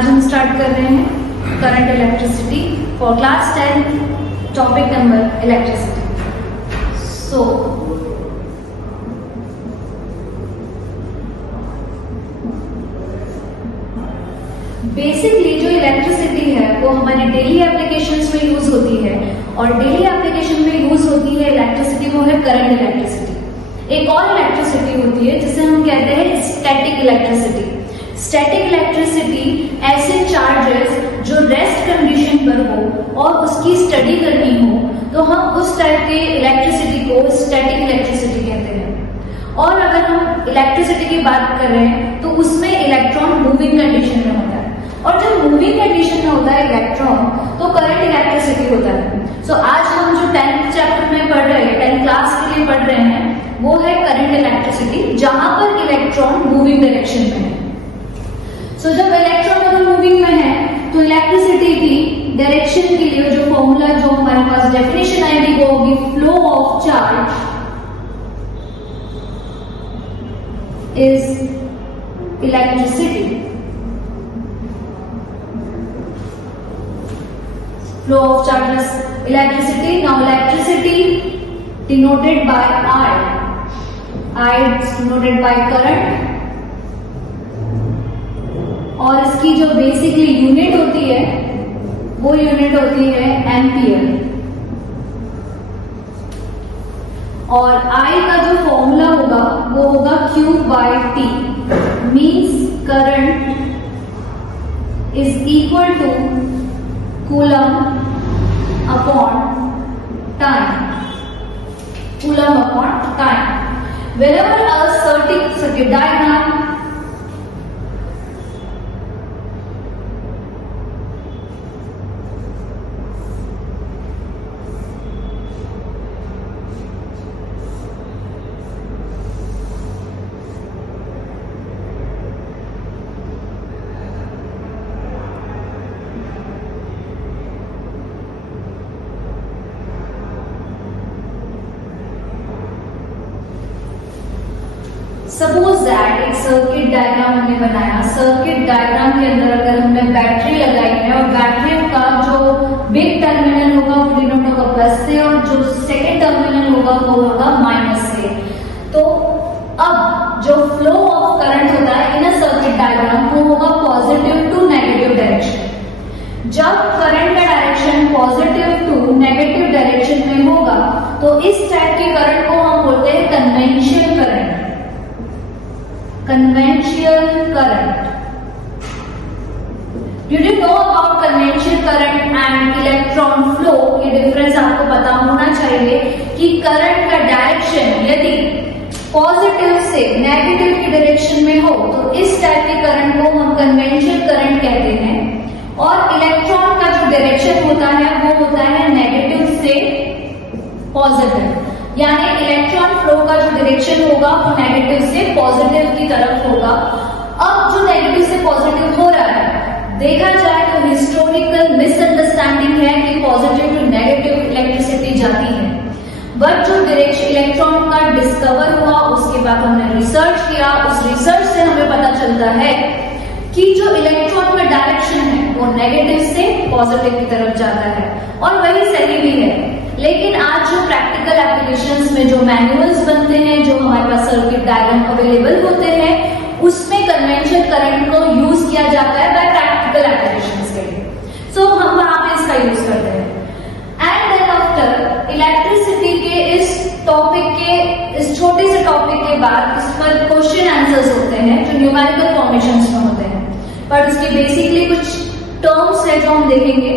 आज हम स्टार्ट कर रहे हैं current electricity for class 10 topic number electricity. So basically जो इलेक्ट्रिसिटी है वो हमारे डेली एप्लीकेशंस में यूज होती है और डेली एप्लीकेशन में यूज होती है इलेक्ट्रिसिटी, वो है करंट इलेक्ट्रिसिटी। एक और इलेक्ट्रिसिटी होती है जिसे हम कहते हैं स्टैटिक इलेक्ट्रिसिटी। स्टैटिक इलेक्ट्रिसिटी ऐसे चार्जेस जो रेस्ट कंडीशन पर हो और उसकी स्टडी करनी हो तो हम उस टाइप के इलेक्ट्रिसिटी को स्टैटिक इलेक्ट्रिसिटी कहते हैं। और अगर हम इलेक्ट्रिसिटी की बात कर रहे हैं तो उसमें इलेक्ट्रॉन मूविंग कंडीशन में होता है, और जब मूविंग कंडीशन में होता है इलेक्ट्रॉन तो करंट इलेक्ट्रिसिटी होता है। सो आज हम जो 10th चैप्टर में पढ़ रहे हैं, 10th क्लास के लिए पढ़ रहे हैं, वो है करंट इलेक्ट्रिसिटी, जहां पर इलेक्ट्रॉन मूविंग डायरेक्शन में है। सो जब इलेक्ट्रॉन अगर मूविंग में है तो इलेक्ट्रिसिटी की डायरेक्शन के लिए जो फॉर्मूला, जो हमारे पास डेफिनेशन आएगी वो होगी flow of charge is electricity. Flow of charges, electricity. Now electricity denoted by I. I is denoted by current. और इसकी जो बेसिकली यूनिट होती है वो यूनिट होती है एम्पियर। और I का जो फॉर्मूला होगा वो होगा Q by T, means current is equal to coulomb upon time. Coulomb upon time. Wherever a circuit diagram suppose that एक सर्किट डायग्राम हमने बनाया। सर्किट डायग्राम के अंदर अगर हमने बैटरी लगाई है और बैटरी का जो बिग टर्मिनल होगा वो डिनोट होगा प्लस से और जो सेकेंड टर्मिनल होगा वो होगा माइनस से। तो अब जो फ्लो ऑफ करंट होता है इन अ सर्किट डायग्राम वो होगा पॉजिटिव टू नेगेटिव डायरेक्शन। जब करंट का direction positive to negative direction में होगा तो इस टाइप के करंट को हम बोलते हैं conventional current. Conventional current. Did you know about conventional current and electron flow? ये डिफरेंस आपको पता होना चाहिए कि करंट का डायरेक्शन यदि पॉजिटिव से नेगेटिव की डायरेक्शन में हो तो इस टाइप के करंट को हम कन्वेंशनल करंट कहते हैं। और इलेक्ट्रॉन का जो डायरेक्शन होता है वो होता है नेगेटिव से पॉजिटिव, यानी इलेक्ट्रॉन फ्लो का जो डायरेक्शन होगा वो नेगेटिव से पॉजिटिव की तरफ होगा। अब जो नेगेटिव से पॉजिटिव हो रहा है, देखा जाए तो हिस्टोरिकल मिसअंडरस्टैंडिंग है कि पॉजिटिव टू नेगेटिव इलेक्ट्रिसिटी जाती है, बट जो डायरेक्शन इलेक्ट्रॉन का डिस्कवर हुआ उसके बाद हमने रिसर्च किया, उस रिसर्च से हमें पता चलता है कि जो इलेक्ट्रॉन का डायरेक्शन है वो नेगेटिव से पॉजिटिव की तरफ जाता है, और वही सही भी है। लेकिन आज जो प्रैक्टिकल एप्लीकेशंस में जो मैनुअल्स बनते हैं, जो हमारे पास सर्किट डायग्राम अवेलेबल होते हैं, उसमें कन्वेंशनल करंट को यूज किया जाता है बाय प्रैक्टिकल एप्लीकेशंस के लिए। सो हम वहां पे इसका यूज करते हैं। एंड देन आफ्टर इलेक्ट्रिसिटी के इस टॉपिक के, इस छोटे से टॉपिक के बाद इस पर क्वेश्चन आंसर्स होते हैं जो न्यूमेरिकल फॉर्मेशंस में होते हैं, पर उसके बेसिकली कुछ टर्म्स है जो हम देखेंगे।